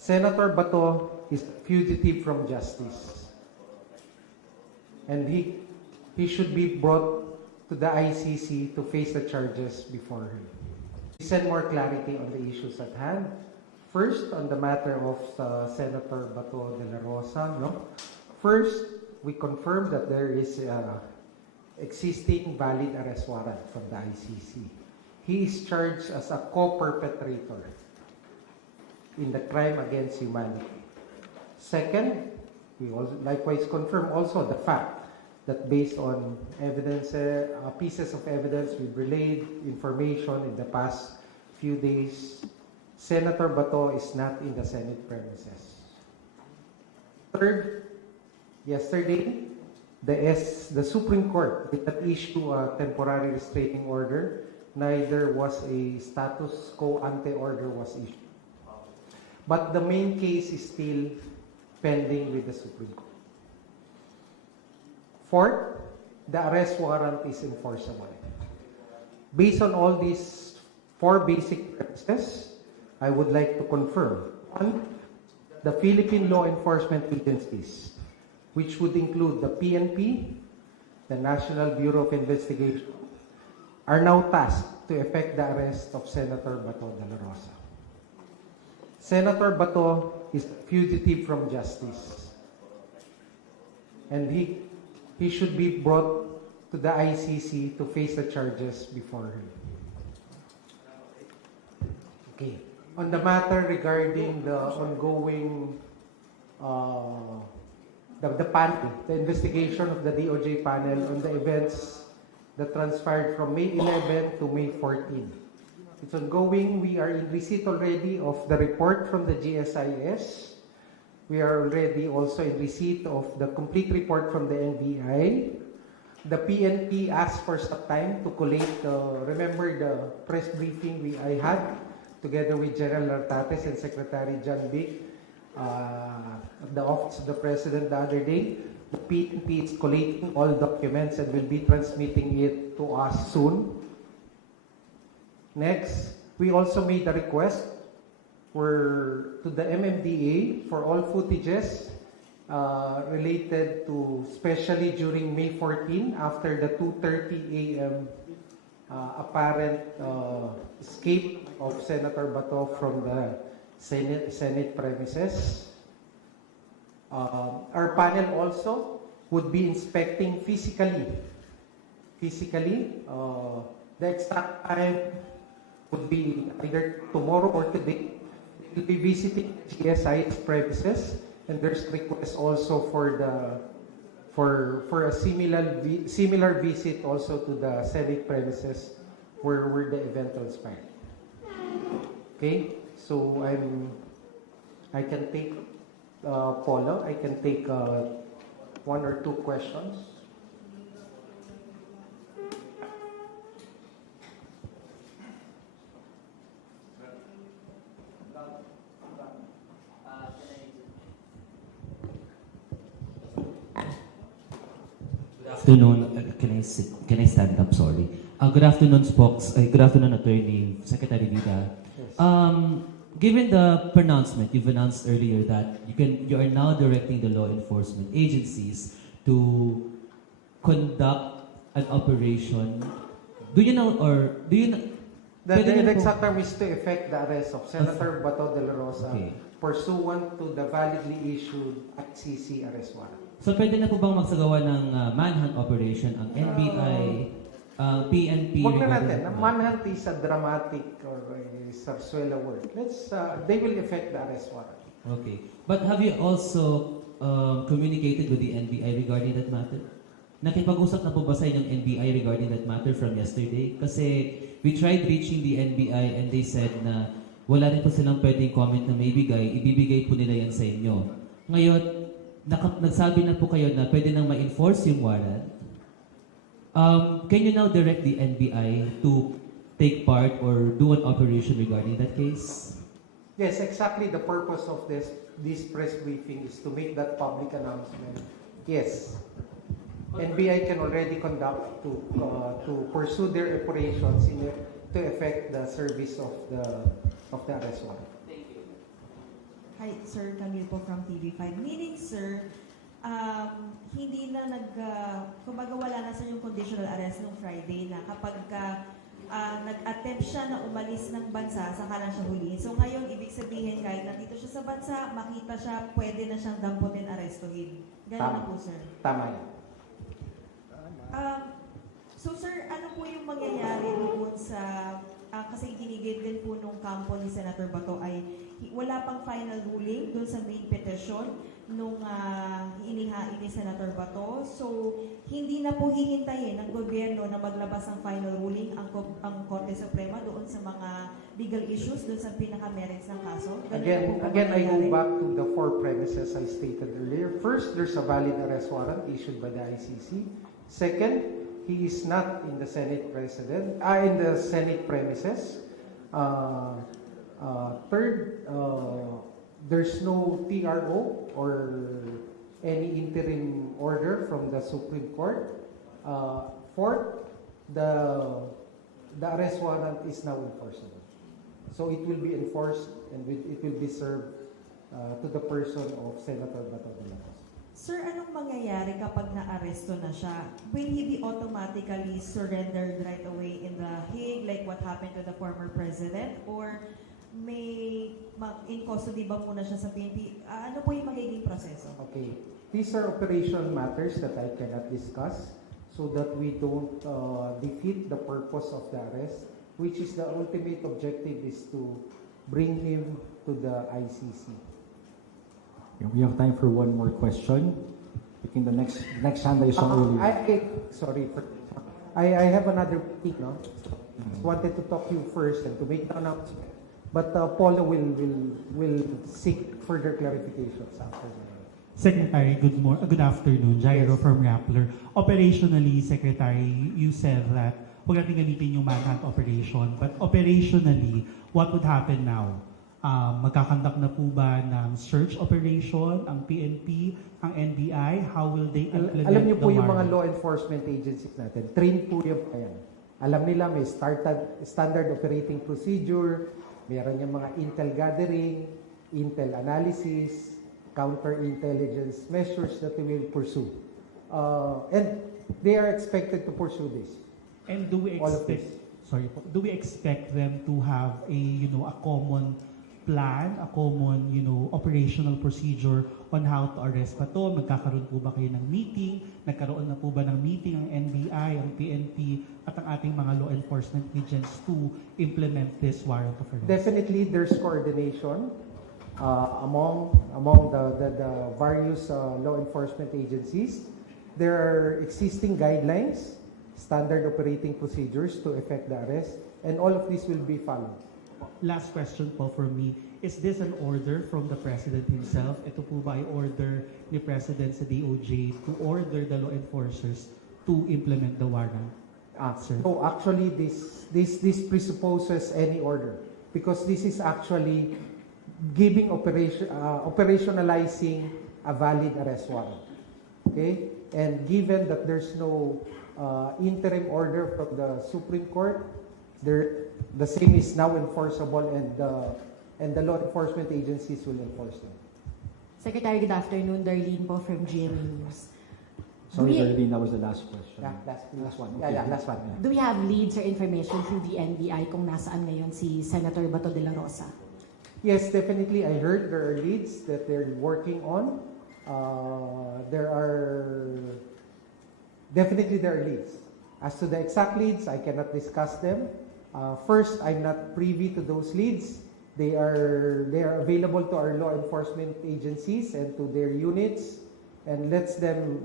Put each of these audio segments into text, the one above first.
Senator Bato is a fugitive from justice. And he should be brought to the ICC to face the charges before him. We send more clarity on the issues at hand. First, on the matter of Senator Bato de la Rosa. First, we confirm that there is existing valid arrest warrant from the ICC. He is charged as a co-perpetrator in the crime against humanity. Second, we also likewise confirm also the fact that based on evidence, pieces of evidence we've relayed information in the past few days, Senator Bato is not in the Senate premises. Third, yesterday, the Supreme Court did not issue a temporary restraining order, neither was a status quo ante order was issued. But the main case is still pending with the Supreme Court. Fourth, the arrest warrant is enforceable. Based on all these four basic premises, I would like to confirm. One, the Philippine law enforcement agencies, which would include the PNP, the National Bureau of Investigation, are now tasked to effect the arrest of Senator Bato de la Rosa. Senator Bato is a fugitive from justice. And he should be brought to the ICC to face the charges before him. Okay. On the matter regarding the ongoing the panel, the investigation of the DOJ panel on the events that transpired from May 11 to May 14. It's ongoing. We are in receipt already of the report from the GSIS. We are already also in receipt of the complete report from the NBI. The PNP asked for some time to collate, remember the press briefing I had together with General Nartates and Secretary John Vic at the Office of the President the other day. The PNP is collating all documents and will be transmitting it to us soon. Next, we also made a request to the MMDA for all footages related to, especially during May 14, after the 2:30 a.m. Apparent escape of Senator Bato from the Senate premises. Our panel also would be inspecting physically. The exact time would be either tomorrow or today. We'll be visiting GSI's premises, and there's request also for a similar visit also to the Senate premises where the event transpired. Okay, so I can take Paulo. I can take one or two questions. Good afternoon. Can I stand up? Sorry. Good afternoon, Spokes. Good afternoon, Attorney Secretary Vida. Yes. Given the pronouncement you've announced earlier that you are now directing the law enforcement agencies to conduct an operation, do you know? The exact term is to effect the arrest of Senator Bato de la Rosa pursuant to the validly issued ICC arrest warrant. So pwede na po bang magsagawa ng manhunt operation ang NBI, PNP? Huwag na natin. Manhunt is a dramatic or a sarsuela word. They will effect the arrest warrant. Okay. But have you also communicated with the NBI regarding that matter? Nakipag-usap na po ba sa inyong NBI regarding that matter from yesterday? Kasi we tried reaching the NBI and they said na wala rin po silang pwedeng comment na ibibigay po nila yan sa inyo. Ngayon, nagsabi na po kayo na pwede nang ma-enforce yung warrant. Can you now direct the NBI to take part or do an operation regarding that case? Yes, exactly the purpose of this press briefing is to make that public announcement. Yes, NBI can already conduct to pursue their operations to effect the service of the arrest warrant. Hi, Sir Camille po from TV5. Meaning, sir, hindi na kumbaga wala na sir yung conditional arrest nung Friday na kapag nag-attempt siya na umalis ng bansa, saka lang siya huliin. So ngayon, ibig sabihin kahit nandito siya sa bansa, makita siya, pwede na siyang damputin, arestuhin. Ganun na po, sir. Tama yan. So sir, ano po yung mangyayari doon sa, kasi ginigit din po nung kampo ni Senator Bato ay wala pang final ruling doon sa main petition nung inihain ni Senator Bato. So hindi na po hihintayin ng gobyerno na maglabas ng final ruling ang Korte Suprema doon sa mga legal issues, doon sa pinaka-merits ng kaso. Again, I go back to the four premises I stated earlier. First, there's a valid arrest warrant issued by the ICC. Second, he is not in the Senate premises. Third, there's no TRO or any interim order from the Supreme Court. Fourth, the arrest warrant is now enforceable. So it will be enforced and it will be served to the person of Senator Bato de la Rosa. Sir, anong mangyayari kapag na-aresto na siya? Will he be automatically surrendered right away in The Hague like what happened to the former president? Or may in custody ba muna siya sa PNP? Ano po yung magiging proseso? Okay. These are operational matters that I cannot discuss so that we don't defeat the purpose of the arrest, which is the ultimate objective is to bring him to the ICC. We have time for one more question. Picking the next hand I saw earlier. I have another thing, no? Wanted to talk to you first and to make the announcement. But Paula will seek further clarifications after that. Secretary, good afternoon. Jairo from Rappler. Operationally, Secretary, you said that huwag natin gamitin yung manhunt operation. But operationally, what would happen now? Magkakandak na po ba ng search operation, ang PNP, ang NBI? How will they implement Alam niyo po the yung mga warrant? law enforcement agencies natin, train po yung yan. Alam nila may standard operating procedure, meron yung mga intel gathering, intel analysis, counter-intelligence measures that we will pursue. And they are expected to pursue this. And do we All of this. expect them to have a common plan, a common, operational procedure on how to arrest Bato? Magkakaroon po ba kayo ng meeting? Nagkaroon na po ba ng meeting ang NBI, ang PNP, at ang ating mga law enforcement agents to implement this warrant of arrest? Definitely, there's coordination among the various law enforcement agencies. There are existing guidelines, standard operating procedures to effect the arrest, and all of this will be followed. Last question po for me. Is this an order from the President himself? Ito po ba ay order ni President sa DOJ to order the law enforcers to implement the warrant? Sir? So actually, this presupposes any order because this is actually operationalizing a valid arrest warrant. Okay, and given that there's no interim order from the Supreme Court, the same is now enforceable, and the law enforcement agencies will enforce them. Secretary, good afternoon. Darlene po from GMA News. Sorry, Darlene, that was the last question. Yeah, last one. Okay. Yeah, last one. Do we have leads or information through the NBI kung nasaan ngayon si Senator Bato de la Rosa? Yes, definitely. I heard there are leads that they're working on. There are leads. As to the exact leads, I cannot discuss them. First, I'm not privy to those leads. They are available to our law enforcement agencies and to their units, and let them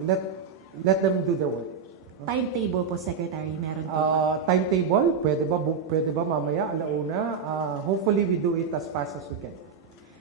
do their work. Timetable po, Secretary, meron po ba? Timetable, pwede ba mamaya, alauna? Hopefully we do it as fast as we can.